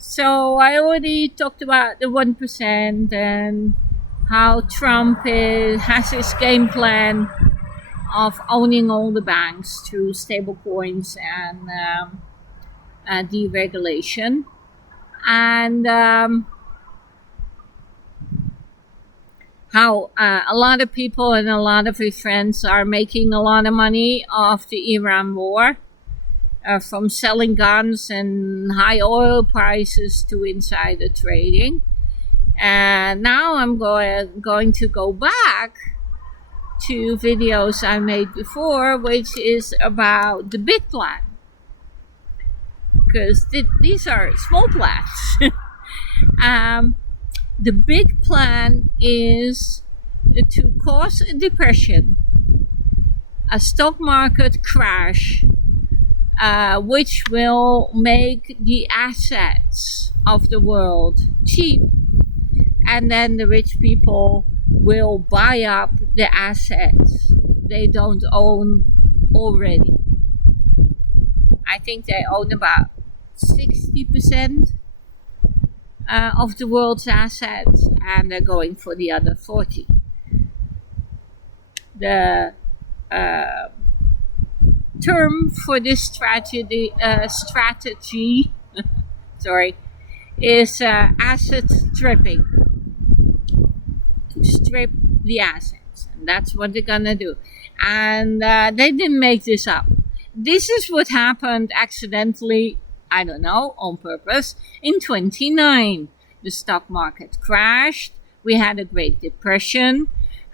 So I already talked about the 1% and how Trump has his game plan of owning all the banks through stablecoins and deregulation. And how a lot of people and a lot of his friends are making a lot of money off the Iran war, from selling guns and high oil prices to insider trading. And now I'm going to go back to videos I made before, which is about the big plan. Because these are small plans. The big plan is to cause a depression, a stock market crash, which will make the assets of the world cheap, and then the rich people will buy up the assets they don't own already. I think they own about 60% of the world's assets, and they're going for the other 40. The term for this strategy sorry, is asset stripping. To strip the assets, and that's what they're gonna do. And they didn't make this up. This is what happened accidentally, I don't know, on purpose, in 29. The stock market crashed. We had a Great Depression.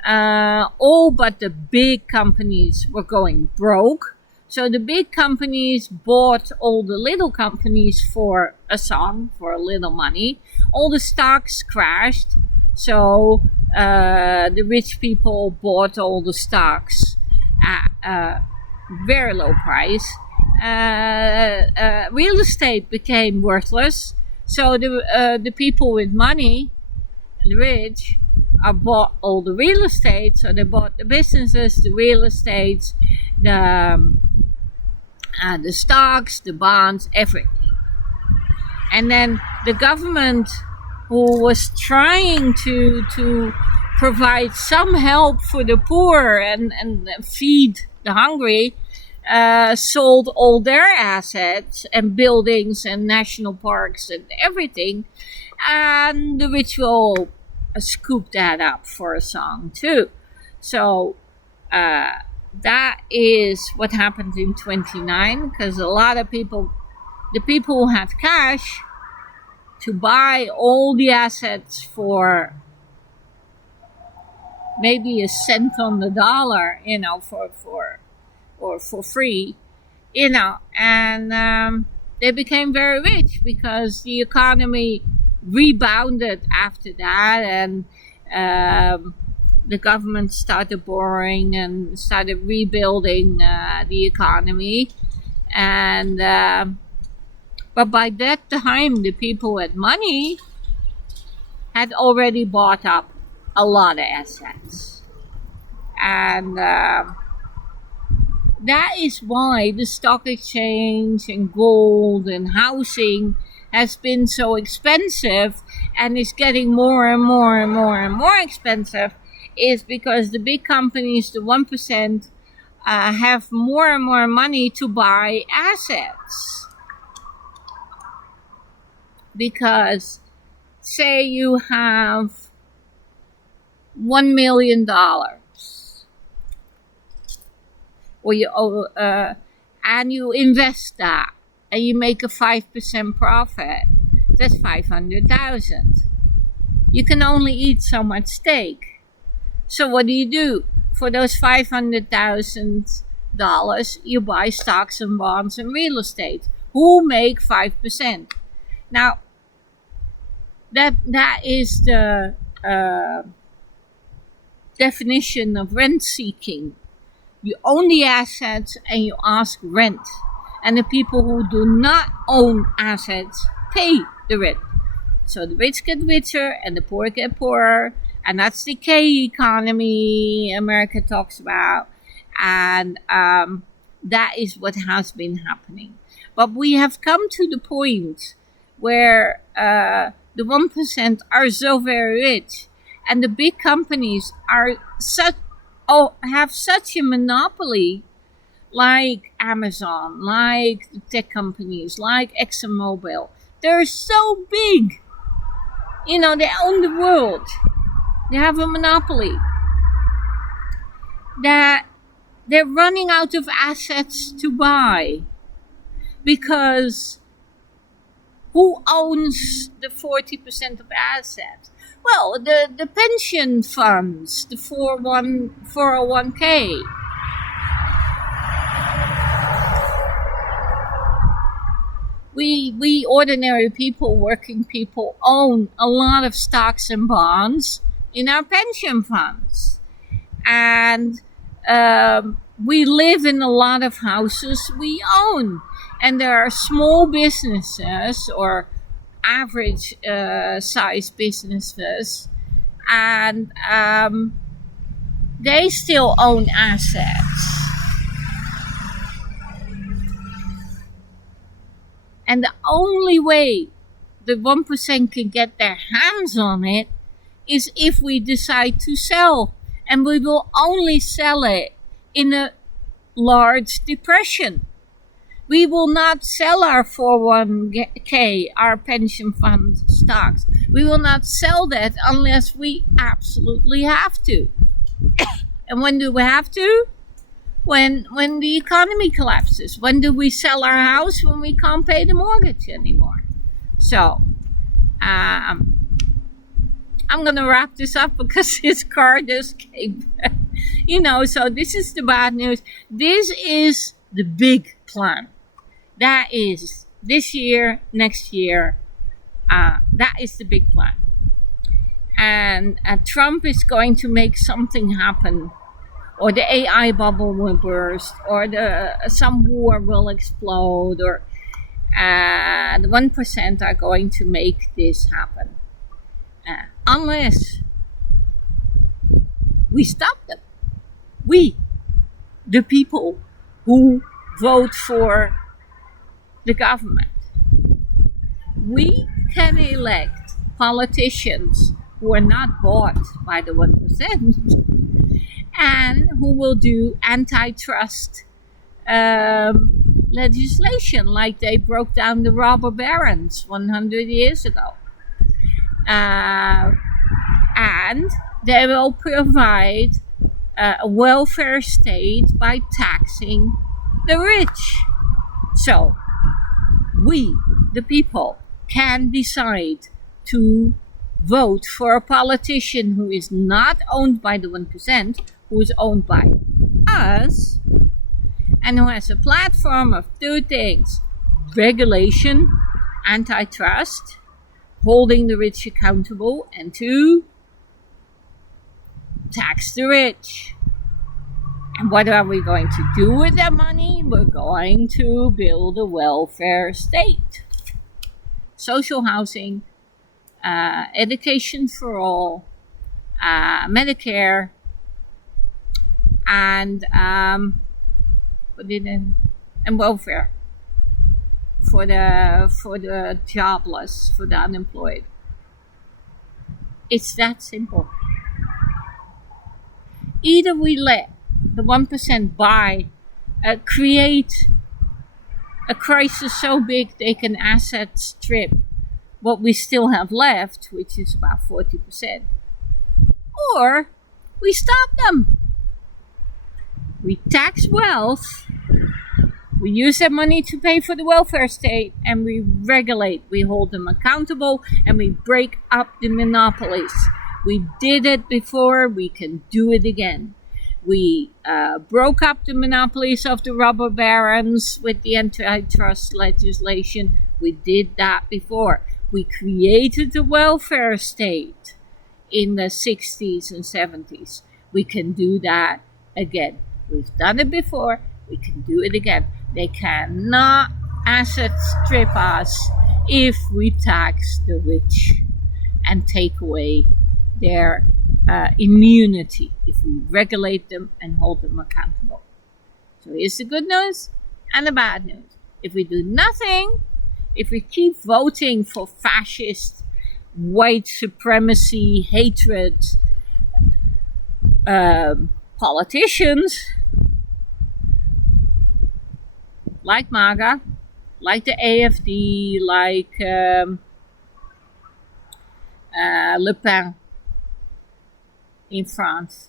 All but the big companies were going broke. So the big companies bought all the little companies for a song, for a little money. All the stocks crashed. So the rich people bought all the stocks at a very low price. Real estate became worthless. So the people with money, the rich, bought all the real estate. So they bought the businesses, the real estates, the stocks, the bonds, everything. And then the government, who was trying to provide some help for the poor and feed the hungry, sold all their assets and buildings and national parks and everything, and the rich will scoop that up for a song too. So that is what happened in 29, because a lot of people, the people who had cash to buy all the assets for maybe a cent on the dollar, for free, and they became very rich because the economy rebounded after that, and the government started borrowing and started rebuilding the economy, and but by that time the people with money had already bought up a lot of assets, and that is why the stock exchange and gold and housing has been so expensive and is getting more and more and more and more expensive, is because the big companies, the 1%, have more and more money to buy assets. Because say you have $1 million, or and you invest that, and you make a 5% profit, that's 500,000. You can only eat so much steak. So what do? For those $500,000, you buy stocks and bonds and real estate, who make 5%. Now, that is the definition of rent seeking. You own the assets and you ask rent. And the people who do not own assets pay the rent. So the rich get richer and the poor get poorer. And that's the K economy America talks about. And that is what has been happening. But we have come to the point where the 1% are so very rich, and the big companies have such a monopoly, like Amazon, like the tech companies, like ExxonMobil. They're so big. They own the world. They have a monopoly. That they're running out of assets to buy. Because who owns the 40% of assets? Well, the pension funds, the 401k. We ordinary people, working people, own a lot of stocks and bonds in our pension funds. And we live in a lot of houses we own. And there are small businesses or average size businesses, and they still own assets. And the only way the 1% can get their hands on it is if we decide to sell. And we will only sell it in a large depression. We will not sell our 401k, our pension fund stocks. We will not sell that unless we absolutely have to. And when do we have to? When the economy collapses. When do we sell our house? When we can't pay the mortgage anymore. So, I'm going to wrap this up because his car just came back. So this is the bad news. This is the big plan. That is this year, next year. That is the big plan. And Trump is going to make something happen. Or the AI bubble will burst. Or some war will explode. Or the 1% are going to make this happen. Unless we stop them. We, the people who vote for the government. We can elect politicians who are not bought by the 1% and who will do antitrust legislation like they broke down the robber barons 100 years ago. And they will provide a welfare state by taxing the rich. So, we, the people, can decide to vote for a politician who is not owned by the 1%, who is owned by us, and who has a platform of two things: regulation, antitrust, holding the rich accountable, and two, tax the rich. And what are we going to do with that money? We're going to build a welfare state. Social housing, education for all, Medicare, and welfare for the jobless, for the unemployed. It's that simple. Either we let the 1% create a crisis so big they can asset strip what we still have left, which is about 40%, or we stop them. We tax wealth, we use that money to pay for the welfare state, and we regulate, we hold them accountable, and we break up the monopolies. We did it before, we can do it again. We broke up the monopolies of the robber barons with the antitrust legislation. We did that before. We created the welfare state in the 60s and 70s. We can do that again. We've done it before. We can do it again. They cannot asset strip us if we tax the rich and take away their immunity, if we regulate them and hold them accountable. So here's the good news and the bad news. If we do nothing, If we keep voting for fascist, white supremacy, hatred politicians like MAGA, like the AFD, like Le Pen in France,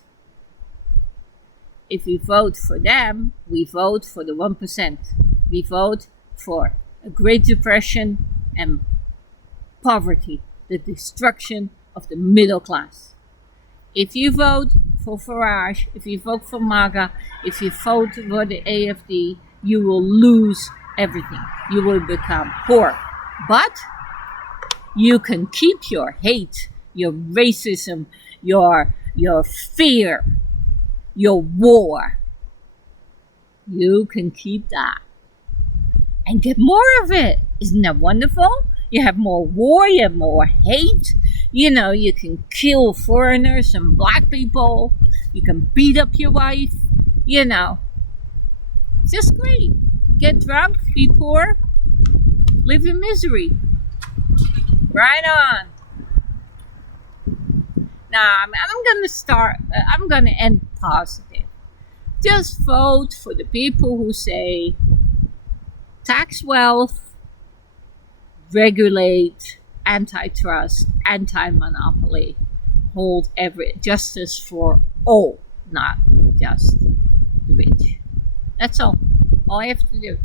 if we vote for them, we vote for the 1%. We vote for a Great Depression and poverty, the destruction of the middle class. If you vote for Farage, if you vote for MAGA, if you vote for the AFD, you will lose everything. You will become poor. But you can keep your hate, your racism, your fear, your war. You can keep that and get more of it. Isn't that wonderful? You have more war, you have more hate. You know, you can kill foreigners and black people. You can beat up your wife. You know, it's just great. Get drunk, be poor, live in misery. Right on. Now, I'm going to end positive. Just vote for the people who say tax wealth, regulate, antitrust, anti-monopoly, hold justice for all, not just the rich. That's all I have to do.